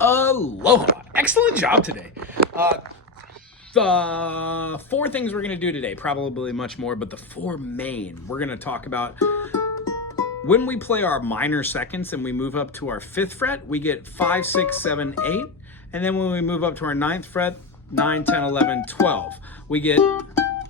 Aloha. Excellent job today. The four things we're going to do today, probably much more, but the four main, we're going to talk about when we play our minor seconds and we move up to our 5th fret, we get 5, 6, 7, 8. And then when we move up to our 9th fret, 9, 10, 11, 12, we get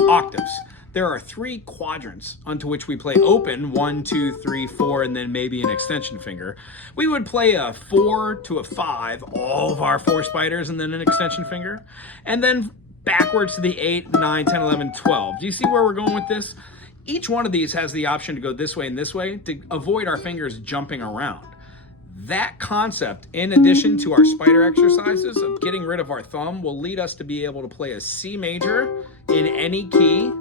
octaves. There are 3 quadrants onto which we play open, 1, 2, 3, 4, and then maybe an extension finger. We would play a 4 to a 5, all of our 4 spiders, and then an extension finger. And then backwards to the 8, 9, 10, 11, 12. Do you see where we're going with this? Each one of these has the option to go this way and this way to avoid our fingers jumping around. That concept, in addition to our spider exercises of getting rid of our thumb, will lead us to be able to play a C major in any key,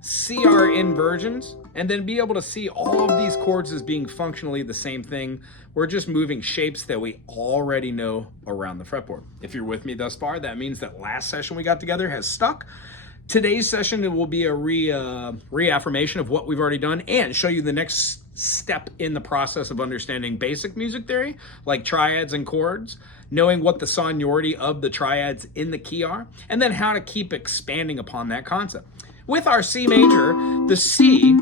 see our inversions, and then be able to see all of these chords as being functionally the same thing. We're just moving shapes that we already know around the fretboard. If you're with me thus far, that means that last session we got together has stuck. Today's session, it will be a reaffirmation of what we've already done and show you the next step in the process of understanding basic music theory, like triads and chords, knowing what the sonority of the triads in the key are, and then how to keep expanding upon that concept. With our C major, the C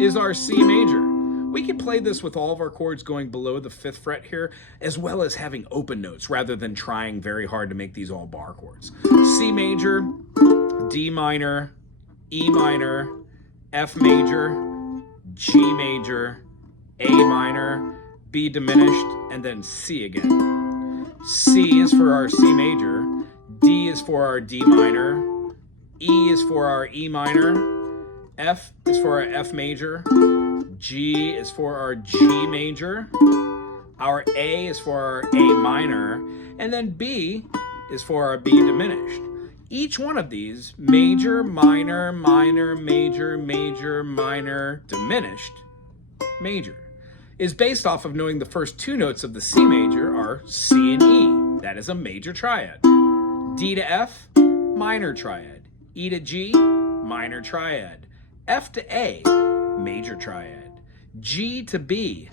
is our C major. We can play this with all of our chords going below the 5th fret here, as well as having open notes rather than trying very hard to make these all bar chords. C major, D minor, E minor, F major, G major, A minor, B diminished, and then C again. C is for our C major, D is for our D minor, E is for our E minor, F is for our F major, G is for our G major, our A is for our A minor, and then B is for our B diminished. Each one of these, major, minor, minor, major, major, minor, diminished, major, is based off of knowing the first 2 notes of the C major are C and E. That is a major triad. D to F, minor triad. E to G, minor triad. F to A, major triad. G to B,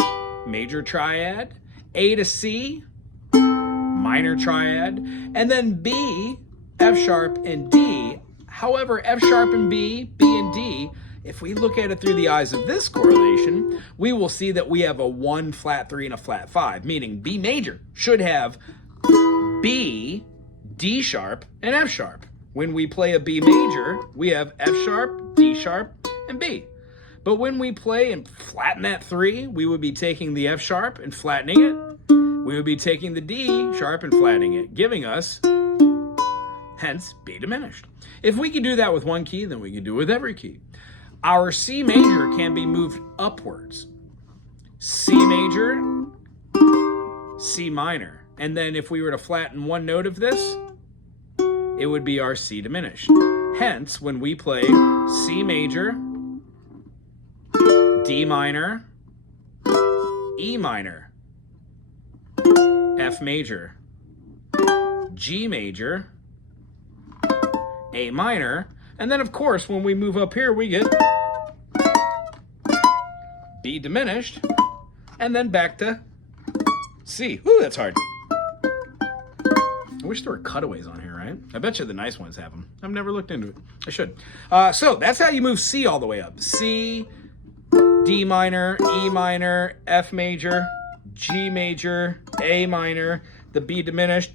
major triad. A to C, minor triad. And then B, F sharp, and D. However, F sharp and B and D, if we look at it through the eyes of this correlation, we will see that we have a 1 flat 3 and a flat 5, meaning B major should have B, D sharp, and F sharp. When we play a B major, we have F sharp, D sharp, and B. But when we play and flatten that 3, we would be taking the F sharp and flattening it. We would be taking the D sharp and flattening it, giving us, hence, B diminished. If we can do that with one key, then we can do it with every key. Our C major can be moved upwards. C major, C minor. And then if we were to flatten one note of this, it would be our C diminished. Hence, when we play C major, D minor, E minor, F major, G major, A minor, and then of course when we move up here we get B diminished, and then back to C. Ooh, that's hard. I wish there were cutaways on here, right? I bet you the nice ones have them. I've never looked into it. I should. So that's how you move C all the way up. C, D minor, E minor, F major, G major, A minor, the B diminished,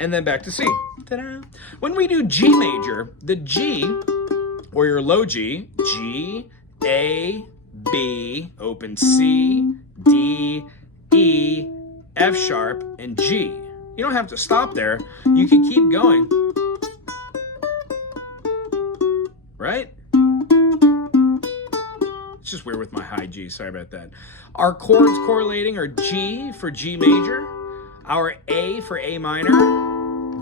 and then back to C. Ta-da. When we do G major, the G, or your low G, G, A, B, open C, D, E, F sharp, and G. You don't have to stop there. You can keep going. Right? It's just weird with my high G. Sorry about that. Our chords correlating are G for G major, our A for A minor,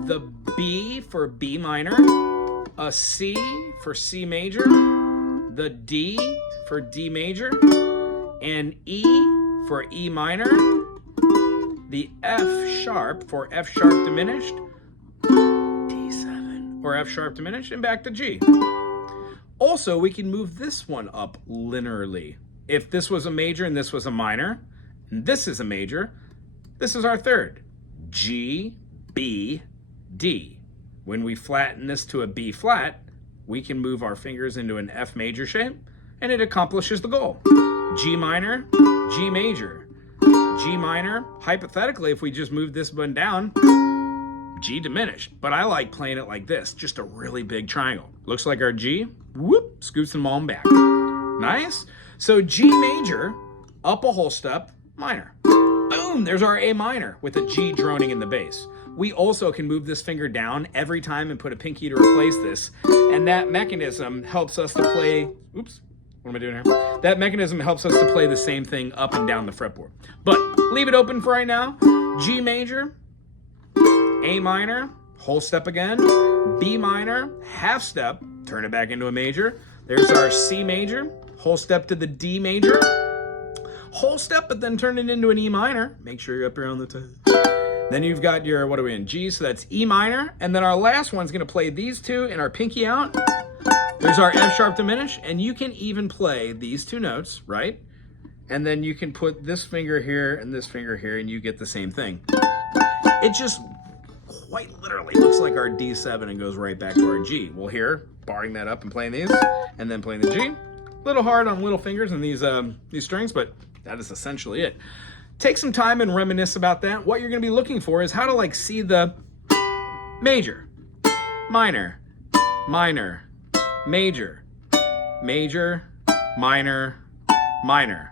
the B for B minor, a C for C major, the D for D major, and E for E minor, the F sharp for F sharp diminished, D7 or F sharp diminished, and back to G. Also, we can move this one up linearly. If this was a major and this was a minor, and this is a major, this is our third. G, B, D. When we flatten this to a B flat, we can move our fingers into an F major shape, and it accomplishes the goal. G minor, G major, G minor. Hypothetically, if we just move this one down, G diminished. But I like playing it like this, just a really big triangle. Looks like our G, whoop, scoots them all back. Nice. So G major, up a whole step, minor. Boom, there's our A minor with a G droning in the bass. We also can move this finger down every time and put a pinky to replace this. And that mechanism helps us to play, oops, what am I doing here? That mechanism helps us to play the same thing up and down the fretboard. But leave it open for right now. G major, A minor, whole step again, B minor, half step, turn it back into a major. There's our C major, whole step to the D major, whole step, but then turn it into an E minor. Make sure you're up here on the time. Then you've got your, what are we in? G, so that's E minor. And then our last one's gonna play these two and our pinky out. There's our F sharp diminished, and you can even play these two notes, right? And then you can put this finger here and this finger here, and you get the same thing. It just quite literally looks like our D7 and goes right back to our G. Well, here, barring that up and playing these, and then playing the G. A little hard on little fingers and these strings, but that is essentially it. Take some time and reminisce about that. What you're gonna be looking for is how to like see the major, minor, minor, major, major, minor, minor,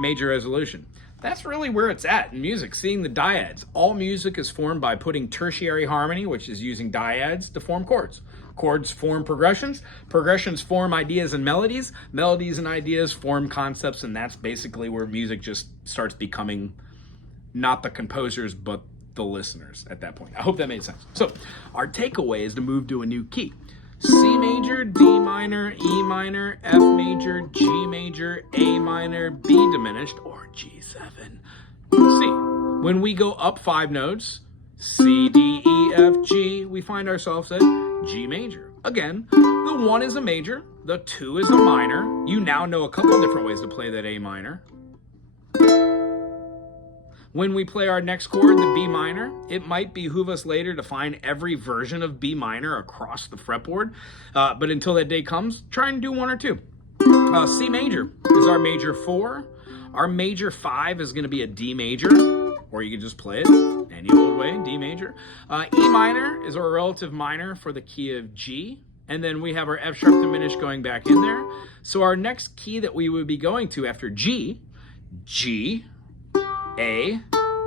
major resolution. That's really where it's at in music, seeing the diads. All music is formed by putting tertiary harmony, which is using diads to form chords. Chords form progressions. Progressions form ideas and melodies. Melodies and ideas form concepts, and that's basically where music just starts becoming not the composers, but the listeners at that point. I hope that made sense. So our takeaway is to move to a new key. C major, D minor, E minor, F major, G major, A minor, B diminished, or G7, C. When we go up 5 notes, C, D, E, F, G, we find ourselves at G major. Again, the 1 is a major, the 2 is a minor. You now know a couple different ways to play that A minor. When we play our next chord, the B minor, it might behoove us later to find every version of B minor across the fretboard. But until that day comes, try and do 1 or 2. C major is our major 4. Our major 5 is going to be a D major, or you can just play it any old way, D major. E minor is our relative minor for the key of G. And then we have our F sharp diminished going back in there. So our next key that we would be going to after G, G, A,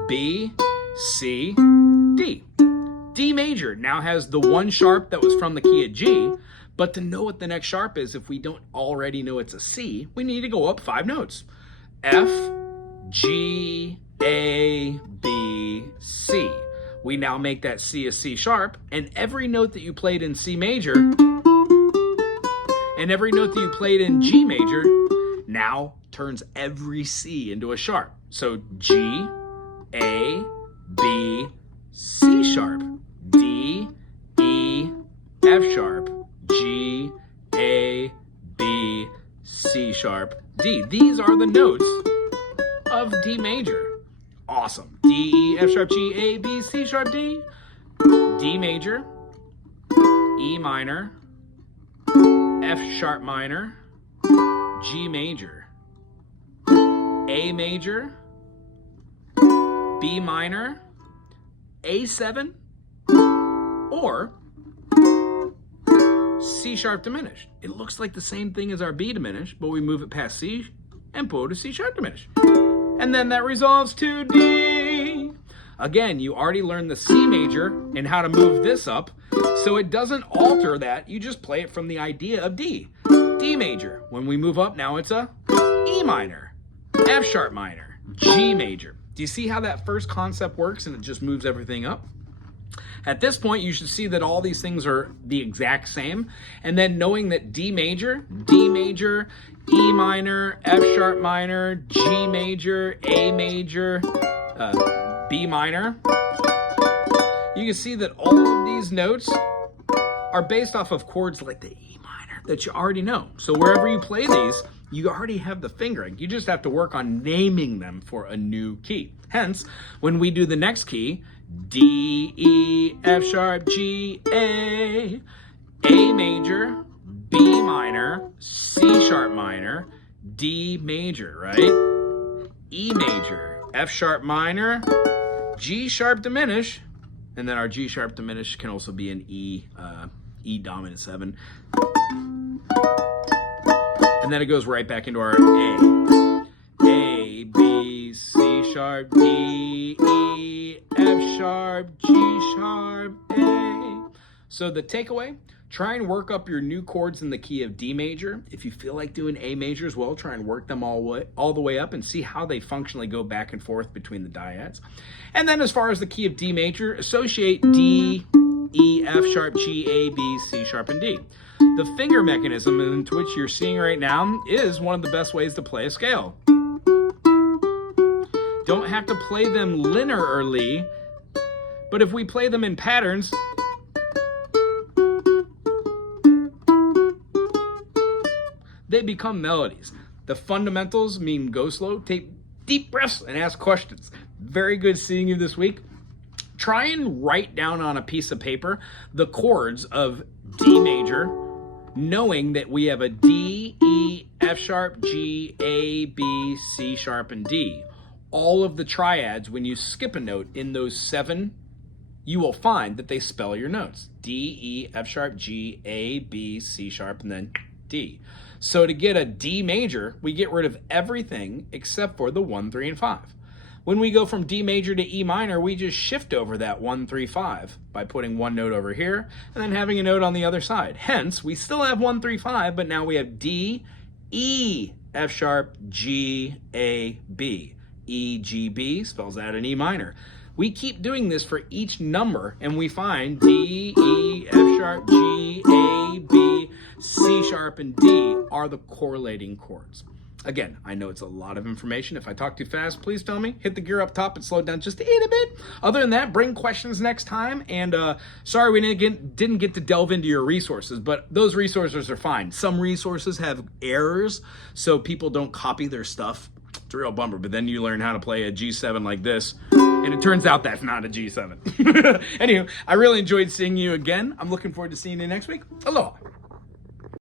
B, C, D. D major now has the 1 sharp that was from the key of G, but to know what the next sharp is, if we don't already know it's a C, we need to go up 5 notes. F, G, A, B, C. We now make that C a C sharp, and every note that you played in C major, and every note that you played in G major, now turns every C into a sharp. So G, A, B, C sharp, D, E, F sharp, G, A, B, C sharp, D. These are the notes of D major. Awesome. D, E, F sharp, G, A, B, C sharp, D, D major, E minor, F sharp minor, G major, A major, B minor, A7, or C sharp diminished. It looks like the same thing as our B diminished, but we move it past C and pull to C sharp diminished. And then that resolves to D. Again, you already learned the C major and how to move this up, so it doesn't alter that. You just play it from the idea of D. D major. When we move up, now it's a E minor, F sharp minor, G major. Do you see how that first concept works and it just moves everything up? At this point, you should see that all these things are the exact same. And then knowing that D major, E minor, F sharp minor, G major, A major, B minor, you can see that all of these notes are based off of chords like the E minor that you already know. So wherever you play these, you already have the fingering. You just have to work on naming them for a new key. Hence, when we do the next key, D, E, F sharp, G, A major, B minor, C sharp minor, D major, right? E major, F sharp minor, G sharp diminish, and then our G sharp diminish can also be an E dominant 7. And then it goes right back into our A, B, C sharp, D, E, F sharp, G sharp, A. So the takeaway, try and work up your new chords in the key of D major. If you feel like doing A major as well, try and work them all the way up and see how they functionally go back and forth between the diads. And then as far as the key of D major, associate D, E, F sharp, G, A, B, C sharp, and D. The finger mechanism into which you're seeing right now is one of the best ways to play a scale. Don't have to play them linearly, but if we play them in patterns, they become melodies. The fundamentals mean go slow, take deep breaths, and ask questions. Very good seeing you this week. Try and write down on a piece of paper the chords of D major, knowing that we have a D, E, F sharp, G, A, B, C sharp, and D. All of the triads, when you skip a note in those 7, you will find that they spell your notes. D, E, F sharp, G, A, B, C sharp, and then D. So to get a D major, we get rid of everything except for the 1, 3, and 5. When we go from D major to E minor, we just shift over that 1, 3, 5 by putting one note over here and then having a note on the other side. Hence, we still have 1, 3, 5, but now we have D, E, F sharp, G, A, B. E, G, B spells out an E minor. We keep doing this for each number and we find D, E, F sharp, G, A, B, C sharp, and D are the correlating chords. Again, I know it's a lot of information. If I talk too fast, please tell me. Hit the gear up top and slow down just a bit. Other than that, bring questions next time. And sorry we didn't get to delve into your resources, but those resources are fine. Some resources have errors, so people don't copy their stuff. It's a real bummer, but then you learn how to play a G7 like this, and it turns out that's not a G7. Anywho, I really enjoyed seeing you again. I'm looking forward to seeing you next week. Aloha.